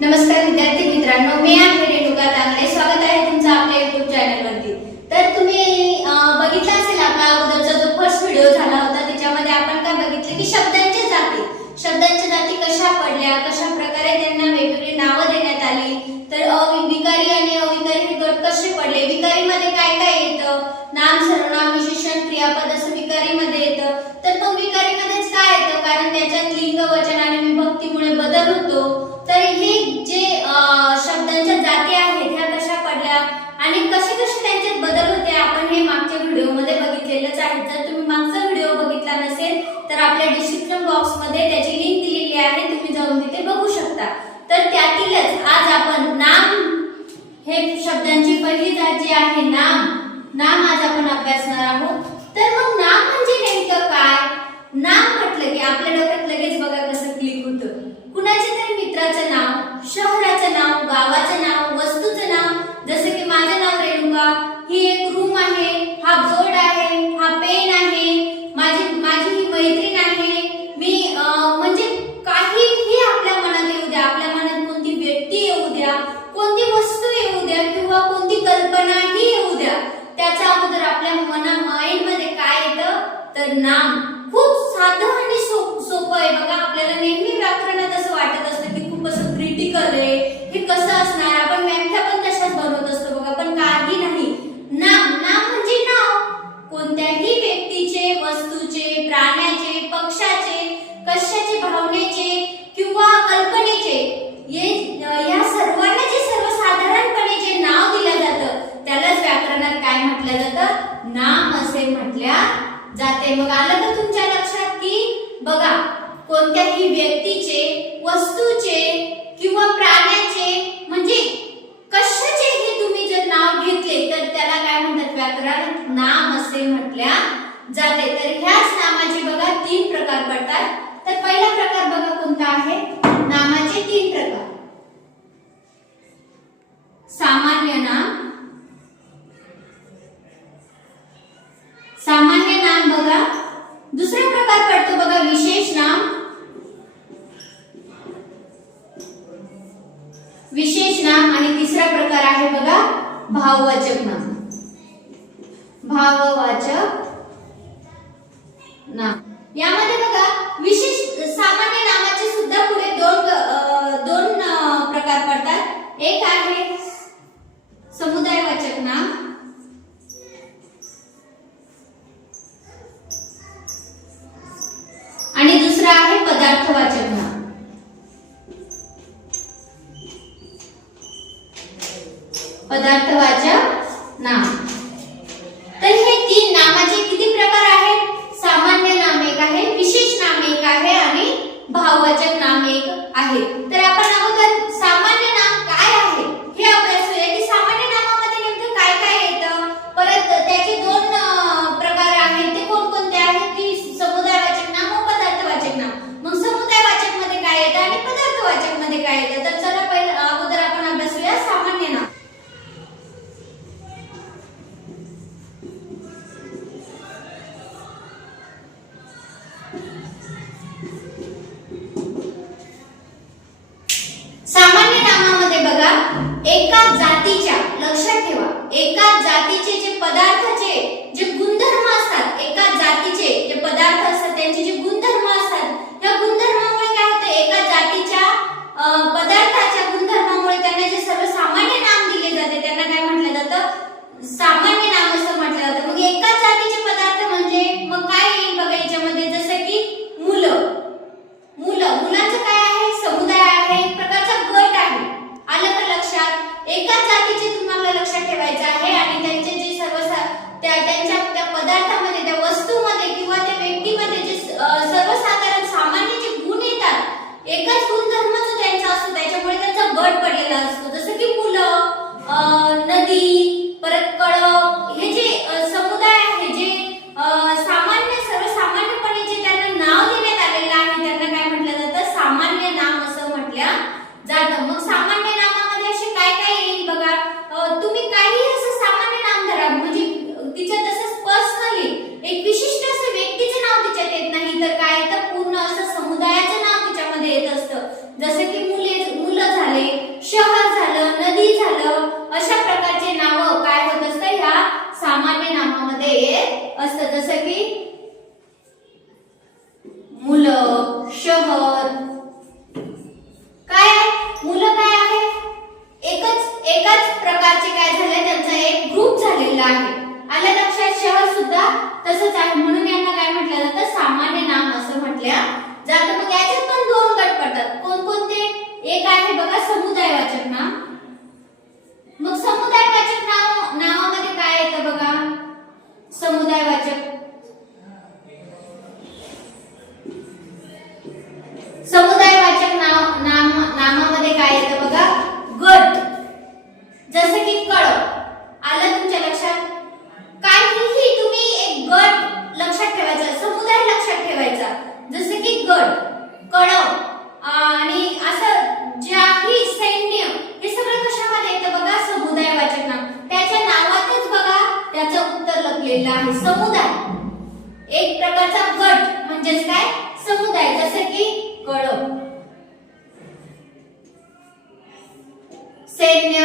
नमस्कार विद्यार्थी मित्रांनो, मी आहे रेणुका तांगले. स्वागत आहे तुमचं आपल्या YouTube चॅनल वरती. तर तुम्ही बघितलं असेल आपला अगोदरचा जो फर्स्ट व्हिडिओ झाला होता, त्याच्यामध्ये आपण काय बघितलं की शब्दांच्या जाती कशा पडल्या, कशा प्रकारे त्यांना वेगवेगळी नावं देण्यात आली. तर विकारी आणि अविकारी हे गट कसे पडले, विकारीमध्ये काय काय येतं, नाम, सर्वनाम, विशेषण, क्रियापद असं विकारीमध्ये येतं. तर मग विकारीमध्येच काय येतं, कारण त्याच्यात लिंग, वचन आणि विभक्तीमुळे बदल होतो. तर हे जे शब्दांच्या जाती आहेत ह्या कशा पडल्या आणि कसे कसे त्यांच्यात बदल होते, आपण हे मागच्या व्हिडिओमध्ये बघितलेलंच आहे. जर तुम्ही मागचा व्हिडिओ बघितला नसेल तर आपल्या डिस्क्रिप्शन बॉक्समध्ये त्याची लिंक दिलेली आहे, तुम्ही जाऊन तिथे बघू शकता. तर त्यातीलच आज आपण नाम हे शब्दांची पहिली जात जी आहे नाम आज आपण अभ्यासणार आहोत. तर मग नाम म्हणजे नेमकं काय? नाम म्हटलं की आपल्या डोक्यात लगेच बघा कसं क्लिक होतं. कुणाचे तरी मित्राचं नाव, शहराचं नाव, गावाचं नाव, वस्तूचं नाव. जसं की माझं नाव रेणुका, ही एक रूम आहे, हा बोर्ड आहे, हा पेन आहे, माझी ही मैत्रीण आहे. मी म्हणजे काहीही आपल्या मनात येऊ द्या, आपल्या मनात कोणती व्यक्ती येऊ द्या, कोणती वस्तू येऊ द्या किंवा कोणती कल्पनाही येऊ द्या, त्याच्या अगोदर आपल्या माइंडमध्ये काय येतं तर नाम. खूप साधं आणि सोपं आहे बघा. आपल्याला नेहमी व्याकरणात असं वाटत असतं की खूप असं क्रिटिकल आहे, हे कसं असणार, आपण व्याख्या पण तशाच बनवत असतो बघा, पण काही नाही. नाम म्हणजे नाव. कोणत्याही व्यक्तीचे, वस्तूचे, प्राण्याचे, पक्षाचे, कशाचे, भावनेचे किंवा कल्पनेचे, या सर्वांना जे सर्वसाधारणपणे जे नाव दिलं जातं त्यालाच व्याकरणात काय म्हटलं जातं, नाम असे म्हटल्या जाते. मग आलं का तुमच्या लक्षात की बघा, कोणत्याही व्यक्तीचे, वस्तूचे किंवा प्राण्याचे म्हणजे कशाचेही तुम्ही जर नाव घेतले तर त्याला काय म्हणतात व्याकरणात नाम असे म्हटल्या जाते. तर ह्याच नामाचे बघा 3 प्रकार पडतात. तर पहिला प्रकार बघा कोणता आहे, नामाचे 3 प्रकार. सामान्य नाम, सामान्य नाम बघा. दुसरा प्रकार पडतो बघा विशेष नाम, आणि तिसरा प्रकार आहे बघा भाववाचक नाम, भाववाचक नाम. यामध्ये बघा विशेष सामान्य नामाचे सुद्धा पुढे दोन प्रकार पडतात. एक आहे समुदायवाचक नाम आणि दुसरा आहे पदार्थवाचक नाम. पदार्थवाचक नाम. तर हे 3 नामाचे किती प्रकार आहेत? सामान्य नाम एक आहे, विशेष नाम एक आहे आणि भाववाचक नाम एक आहे. तर आपण अगोदर सामान्य नाम काय आहे हे अभ्यासूया की सामान्य नामामध्ये नेमकं काय काय येतं. परत त्याचे 2 प्रकार आहेत, ते कोणकोणते आहेत की समुदायवाचक नाम व पदार्थवाचक नाम. मग समुदायवाचक मध्ये काय येतं आणि पदार्थवाचक मध्ये काय येतं. तर चला पहिलं अगोदर आपण अभ्यासूया सामान्य नाम. सामान्य नामामध्ये बघा एका जातीच्या, लक्षात ठेवा, एका जातीचे जे पदार्थाचे जे गुणधर्म असतात, एका जातीचे जे पदार्थ असतात त्यांचे जे गुणधर्म असतात, त्या गुणधर्मामुळे काय होतं, एका जातीच्या पदार्थाच्या गुणधर्मामुळे त्यांना जे सर्वसामान्य नाम दिले जाते त्यांना काय म्हटलं जातं, सामान्य नाम असं म्हटलं जातं. मग एका जातीचे पदार्थ म्हणजे मग काय येईल बघा याच्यामध्ये, जसं की मुलांचं काय आहे, समुदाय आहे, एक प्रकारचा गट आहे. आलं का लक्षात? एकाच जातीचे तुम्हाला लक्षात ठेवायचं आहे आणि त्यांचे जे त्यांच्या त्या पदार्थामध्ये, त्या वस्तूमध्ये किंवा त्या व्यक्तीमध्ये जे सर्वसाधारण सामान्य जे गुण येतात, एकाच गुणधर्म जो त्यांचा असतो त्याच्यामुळे त्यांचा गट पडलेला असतो. जसं की मुलं, नदी, परत कळप, हे जे समुदाय आहे, जे सर्वसामान्यपणे जे त्यांना नाव देण्यात आलेलं आहे त्यांना काय म्हटलं जातं, सामान्य नाम असं म्हटलं जातं. मग सामान्य नामामध्ये असे काय काय येईल बघा. तुम्ही काही असं सामान्य नाम धरा, म्हणजे तिच्यात असं पर्सनली एक विशिष्ट असं व्यक्तीचं नाव तिच्यात येत नाही, तर काय येतं, पूर्ण असं समुदायाचं नाव तिच्यामध्ये येत असतं. जसं की मुलं झाले, प्रकारचा गट म्हणजेच काय समुदाय, जसे की कळप, सैन्य,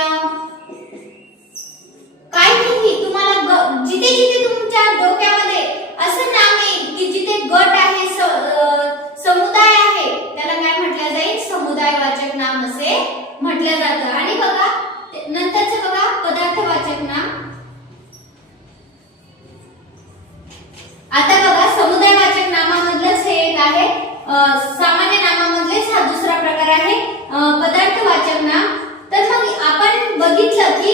काहीही तुम्हाला जिथे जिथे तुमच्या डोक्यामध्ये असं नाव येईल की जिथे गट आहे समुदाय आहे त्याला काय म्हटलं जाईल समुदायवाचक नाम असे म्हटलं जातं. आणि बघा नंतरचं बघा पदार्थवाचक नाम. आता बघा समुदायवाचक नामामधलंच हे एक आहे, सामान्य नामामधलेच हा दुसरा प्रकार आहे पदार्थवाचक नाम. तर मग आपण बघितलं की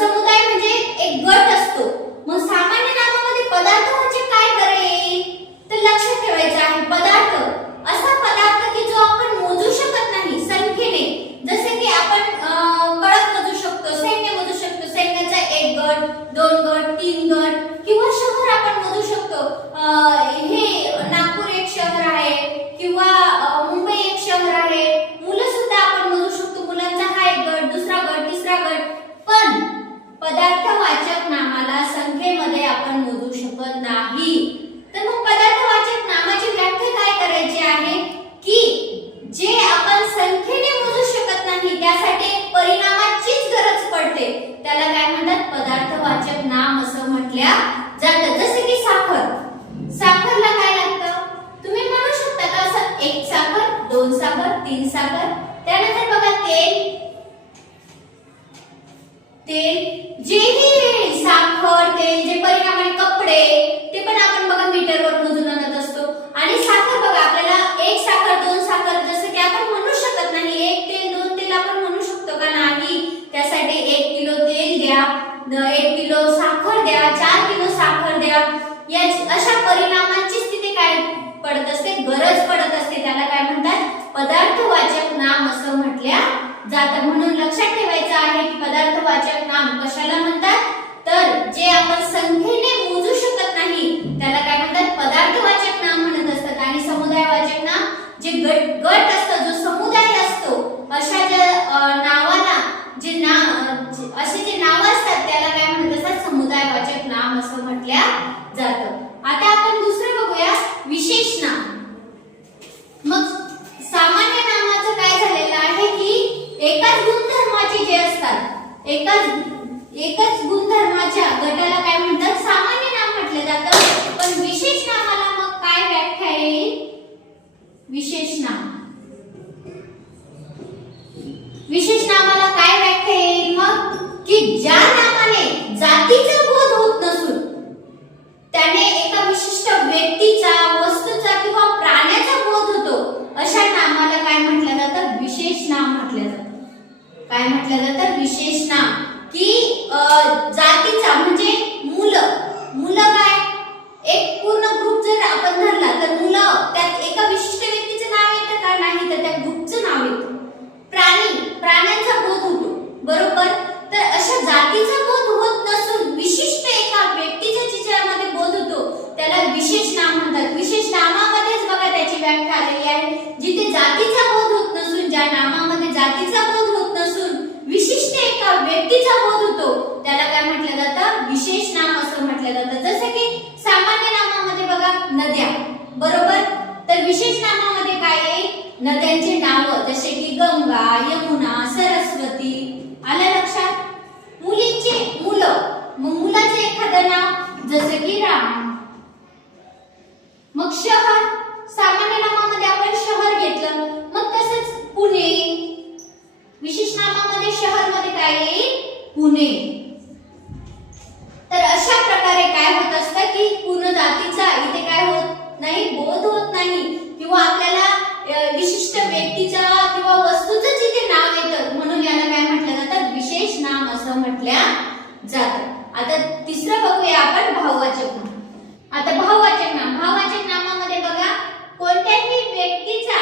समुदाय म्हणजे एक गट असतो, मग सामान्य नामामध्ये पदार्थ म्हणजे काय बरे, तर लक्षात ठेवायचं आहे पदार्थ असा पदार्थ की जो आपण मोजू शकत नाही संख्येने, जसे की आपण कळप मोजू शकतो, सैन्य मोजू शकतो, सैन्याचा एक गट, दोन गट, तीन गट, किंवा शहर आपण मोजू शकतो, हे नागपूर एक शहर आहे किंवा मुंबई एक शहर आहे. मुलं सुद्धा आपण मोजू शकतो, मुलांचा हा एक गट, दुसरा गट, तिसरा गट. पण पदार्थवाचक नामाला संख्येमध्ये आपण मोजू शकत नाही. तर मग पदार्थवाचक नामाची व्याख्या काय करायची आहे की जे आपण संख्येने मोजू शकत नाही त्यासाठी परिणामाचीच गरज पडते, त्याला काय म्हणतात पदार्थवाचक नाम असं म्हटल्या जातं. जसे की साखर, साखरला काय लागतं तुम्ही म्हणू शकता का असं एक साखर, दोन साखर, तीन साखर. त्यानंतर बघा तेल, तेल जेही साखर, तेल जे परिणामाने कपडे ते पण आपण बघा मीटरवर मोजून आणत असतो. आणि साखर बघा आपल्याला एक साखर, दोन साखर जसं की आपण म्हणू शकत नाही, एक तेल, दोन तेल आपण म्हणू शकतो का नाही, त्यासाठी 1 किलो तेल द्या, 1 किलो साखर द्या, 4 किलो साखर द्या, या अशा परिणामांची स्थिती काय पडत असते, गरज पडत असते, त्याला काय म्हणतात पदार्थवाचक नाम असं म्हटल्या जातं. म्हणून लक्षात ठेवायचं आहे की पदार्थवाचक नाम कशाला म्हणतात, तर जे आपण संख्येने मोजू शकत नाही त्याला काय म्हणतात पदार्थवाचक नाम म्हणत असतात. आणि समुदायवाचक नाम जे गट असतं, जो समुदाय असतो, अशा ज्या नावाला जे असे जे नाव असतात त्याला काय म्हणत असतात समुदायवाचक नाम असं म्हटल्या जातं. आता आपण दुसरं बघूया विशेष नाम. मग सामान्य नामाचं काय झालेलं आहे की एकाच गुणधर्माचे जे असतात, एकाच गुणधर्माच्या गटाला काय म्हणतात सामान्य नाम म्हटले जातं. पण विशेष नामाला मग काय व्याख्या येईल, विशेष नाम, विशेष नामाला काय व्याख्या येईल मग की ज्या नामाने जातीचा बोध होत नसून त्याने एका विशिष्ट व्यक्तीचा, वस्तूचा किंवा प्राण्याचा बोध होतो अशा नामाला काय म्हटलं जातं विशेष नाम म्हटलं जातं. काय म्हटलं जातं विशेष नाम. की जातीचा म्हणजे मुलं काय एक पूर्ण ग्रुप जर आपण धरला तर मुलं त्यात एका विशिष्ट व्यक्तीचे नाव येतं का नाही, तर त्या ग्रुपचं नाव येतं. प्राण्यांचा बोध होतो बरोबर, तर अशा जातीचा बोध होत नसून विशिष्ट एका व्यक्तीच्या चित्रामध्ये बोध होतो त्याला विशेष नाम म्हणतात. विशेष नामामध्येच बघा त्याची व्याख्या आलेली आहे, जिथे जातीचा बोध होत नसून, ज्या नामामध्ये जातीचा बोध होत नसून विशिष्ट एका व्यक्तीचा बोध होतो त्याला काय म्हटलं जातं विशेष नाम असं म्हटलं जातं. जसं की सामान्य नामामध्ये बघा नद्या बरोबर, तर विशेष नामामध्ये काय येईल नद्यांचे नाव, जसे की गंगा, यमुना, सरस्वती. आलं लक्षात. मुलींची मुलं, मग मुलाचे एखादं नाव जसे की राम. मग शहर, सामान्य नामामध्ये आपण शहर घेतलं, मग तसंच पुणे. विशेष नामामध्ये शहर मध्ये काय येईल पुणे. तर अशा प्रकारे काय होत असतं की पूर्ण जातीचा इथे काय होत नाही, बोध होत नाही, किंवा आपल्याला विशिष्ट व्यक्तीचा किंवा वस्तूचं जिथे नाव येतं म्हणून याला काय म्हटलं जातं विशेष नाम असं म्हटल्या जातं. आता तिसरं बघूया आपण भाववाचक नाम. आता भाववाचक नाम, भाववाचक नामामध्ये बघा कोणत्याही व्यक्तीचा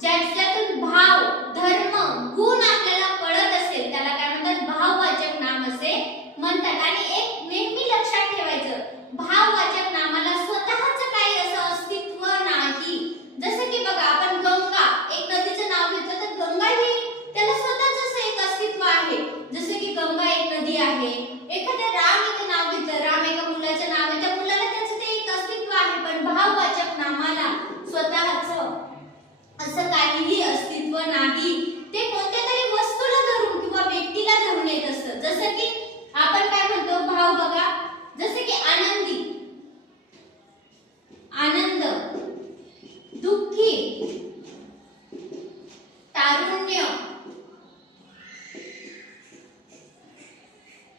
ज्यातून भाव, धर्म, गुण आपल्याला कळत असेल त्याला काय म्हणतात भाववाचक नाम असे म्हणतात. आणि एक नेहमी लक्षात ठेवायचं, भाववाचक नामाला स्वतःच काही असं अस्तित्व नाही. जसं की बघा आपण गंगा एक नदीचं नाव घेतलं तर गंगा ही त्याला स्वतःच असं एक अस्तित्व आहे. जसं की गंगा एक नदी आहे, एखाद्या तारुण्य,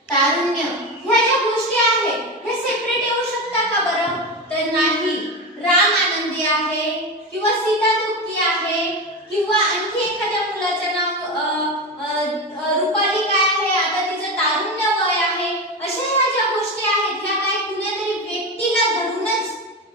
तारुण्य. ह्या ज्या गोष्टी आहेत हे सेपरेट येऊ शकतात का बरं? तर नाही. राम आनंदी आहे किंवा सीता दुःखी आहे किंवा आणखी एखाद्या मुलाचं नाव रुपाली काय आहे, आता तिचं तारुण्य वय आहे. अशा ह्या ज्या गोष्टी आहेत ह्या काय कुणीतरी व्यक्तीला धरूनच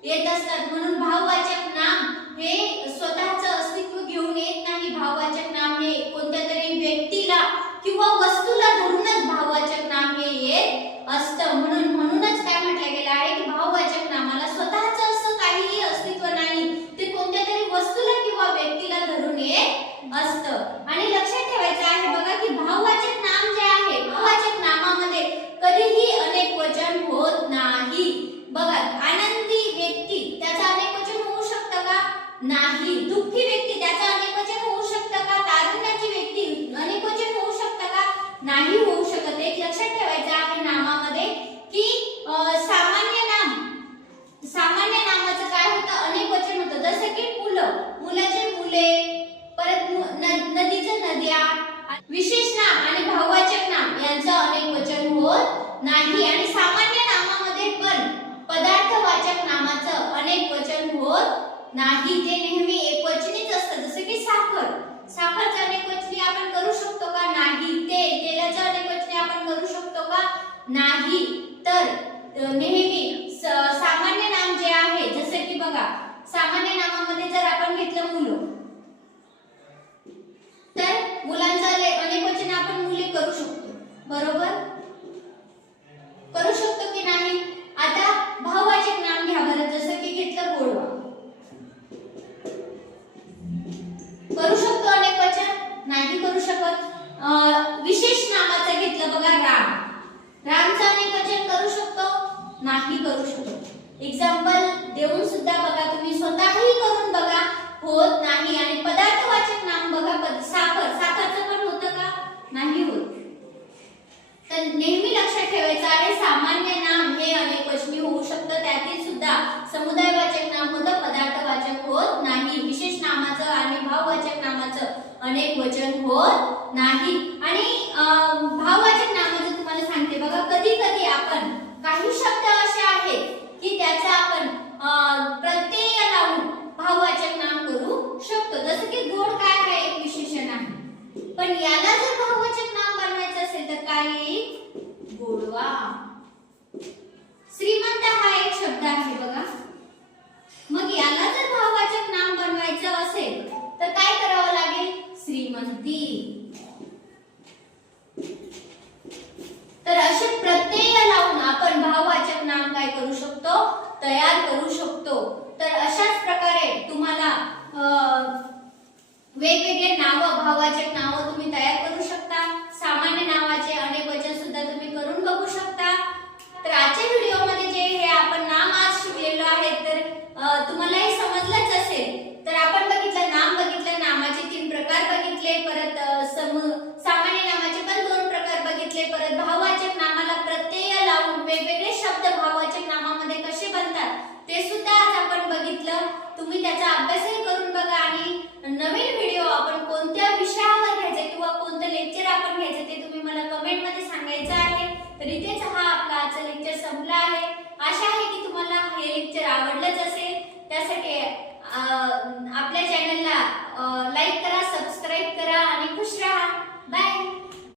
येत असतात. म्हणून भाववाचक नाम हे स्वतःचं अस्तित्व घेऊन येत नाही. भाववाचक नाम हे कोणत्या तरी व्यक्तीला किंवा वस्तूला धरूनच भाववाचक नाम हे येत असतं. म्हणूनच काय म्हटलं गेलं आहे की भाववाचक नामाला स्वतःचं असं काहीही अस्तित्व नाही, ते कोणत्या तरी वस्तूला किंवा व्यक्तीला धरून येत असतं. आणि लक्षात ठेवायचं आहे बघा की भाववाचक नाम जे आहे, भाववाचक नामामध्ये कधीही अनेक वचन होत नाही. बघा, आनंदी व्यक्ती त्याचं अनेक वचन होऊ शकतं का? नाही. दुःखी व्यक्ती त्याचं अनेक वचन होऊ शकतं का? तारुण्याची व्यक्ती अनेक वचन होऊ शकतं का? नाही होऊ शकत. एक लक्षात ठेवायचं आहे नामामध्ये की सामान्य नामाचं काय होतं? अनेक वचन होतं. जसं की मुलं, मुलाचे मुले, परत नदीचं नद्या. विशेष नाम आणि भाववाचक नाम यांचं अनेक वचन होत नाही. आणि सामान्य नामामध्ये पण पदार्थवाचक नामाचं अनेक वचन होत नाही. ते नेहमी एकवचनीच असतं. जसं की साखर, साखरचं अनेक वचनी आपण करू शकतो का? नाही. तेल, तेलाचं अनेक वचनी आपण करू शकतो का? नाही. तर नेहमी सामान्य नाम जे आहे, जसे की बघा सामान्य नामामध्ये जर आपण घेतलं मुलं, तर मुलांचं अनेक वचन आपण मुले करू शकतो. बरोबर? करू शकतो की नाही? आता भाववाचक नाम घ्या बरं. जसं की घेतलं गोडवा, करू शकतो अनेक वचन? नाही करू शकत. विशेष नामाचं घेतलं बघा राम, रामचं अनेक वचन करू शकतो? नाही करू शकत. एक्झाम्पल देऊन सुद्धा बघा, तुम्ही स्वतःही करून बघा, होत नाही. आणि पदार्थवाचक नाम बघा, साखर, साखरचं पण होतं का? नाही होत. तर नेहमी लक्षात ठेवायचं आहे सामान्य नाम हे अनेक वचनी होऊ शकतं. त्यातील सुद्धा समुदायवाचक नाम होतं, पदार्थवाचक होत नाही. विशेष नामाचं आणि भाववाचक नामाचं अनेक वचन होत नाही. आणि भाववाचक नामाचं तुम्हाला सांगते बघा, कधी कधी आपण काही शब्द असे आहेत की त्याचा आपण प्रत्यय लावून भाववाचक नाम करू शकतो. जसं की गोड काय आहे? एक विशेषण आहे. पण याला जर भाववाचक नाम बनवायचं असेल तर काय येईल? गोडवा. श्रीमंत हा एक शब्द आहे बघा. मग याला जर भाववाचक नाम बनवायचं असेल तर काय करावं लागेल? श्रीमंती. तर असे प्रत्यय लावून आपण भाववाचक नाम काय करू शकतो? तयार करू शकतो. तर अशाच प्रकारे तुम्हाला वेगवेगळे नाव, भाववाचक नाम